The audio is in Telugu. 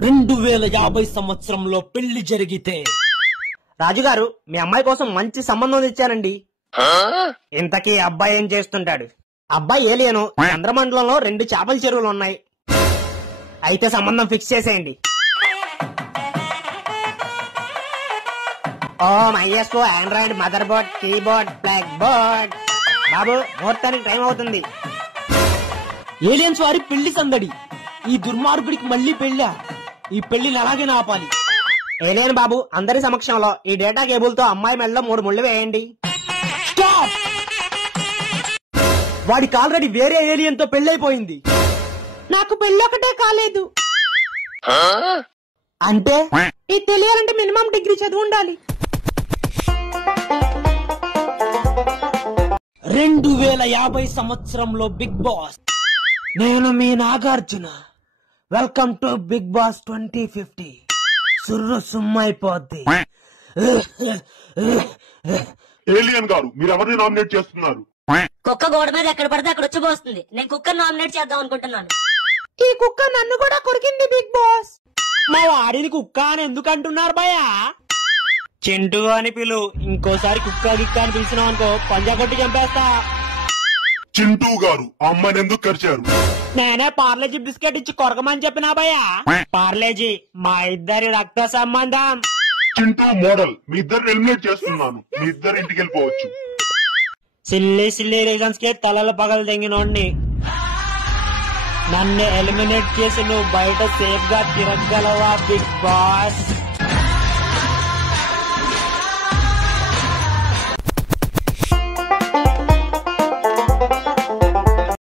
2050 సంవత్సరంలో పెళ్లి జరిగితే రాజుగారు మీ అమ్మాయి కోసం మంచి సంబంధం తెచ్చానండి. ఇంతకీ అబ్బాయి ఏం చేస్తుంటాడు? అబ్బాయి ఏలియను. చంద్రమండలంలో 2 చేపల చెరువులు ఉన్నాయి. అయితే సంబంధం ఫిక్స్ చేసేయండి. Om ISO Android mother board keyboard black board. బాబు ముహూర్తానికి టైం అవుతుంది. ఏలియన్స్ వారి పెళ్లి సందడి. ఈ దుర్మార్గుడికి మళ్ళీ పెళ్ళా? ఈ పెళ్లిని అలాగే ఆపాలి. ఏలియన్ బాబు, అందరి సమక్షంలో ఈ డేటా కేబుల్ తో అమ్మాయి మెడలో 3 ముళ్ళు వేయండి. స్టాప్! వాడికి ఆల్రెడీ వేరే ఏలియన్ తో పెళ్ళైపోయింది. నాకు పెళ్ళొకటే కాలేదు. అంటే ఇది తెలియాలంటే మినిమం డిగ్రీ చదువు ఉండాలి. 2050 సంవత్సరంలో బిగ్ బాస్. నేను మీ Nagarjuna. Welcome to Big Boss 2050. సుర్రు సుమ్మైపోద్ది. ఏలియన్ గారు, మీరు ఎవరిని నామినేట్ చేస్తున్నారు? కుక్క గోడ మీద ఎక్కడ పడితే అక్కడ వచ్చి పోస్తుంది. నేను కుక్కను నామినేట్ చేద్దాం అనుకుంటున్నాను. ఈ కుక్క నన్ను కూడా కొరికింది బిగ్ బాస్. మా వాడిని కుక్క అని ఎందుకు అంటున్నారు భయ్యా? చింటూ అని పిలు. ఇంకోసారి కుక్క గిక్క అని పిలిచినావు అనుకో పంజా కొట్టి చంపేస్తా. చింటూ గారు, ఆ అమ్మాయిని ఎందుకు కరిచారు? నేనే పార్లేజీ బిస్కెట్ ఇచ్చి కొరకమని చెప్పినా భయ్యా. పార్లేజీ మా ఇద్దరి రక్త సంబంధం. చింటూ మోడల్, మీ ఇద్దరు ఎలిమినేట్ చేస్తున్నాను. మీ ఇద్దరు ఇంటికి వెళ్ళిపోవచ్చు. సిల్లీ రీజన్స్ కి తలల పగలు తెంగినోడ్ని. నన్ను ఎలిమినేట్ చేసి నువ్వు బయట సేఫ్ గా తిరగలవా బిగ్ బాస్?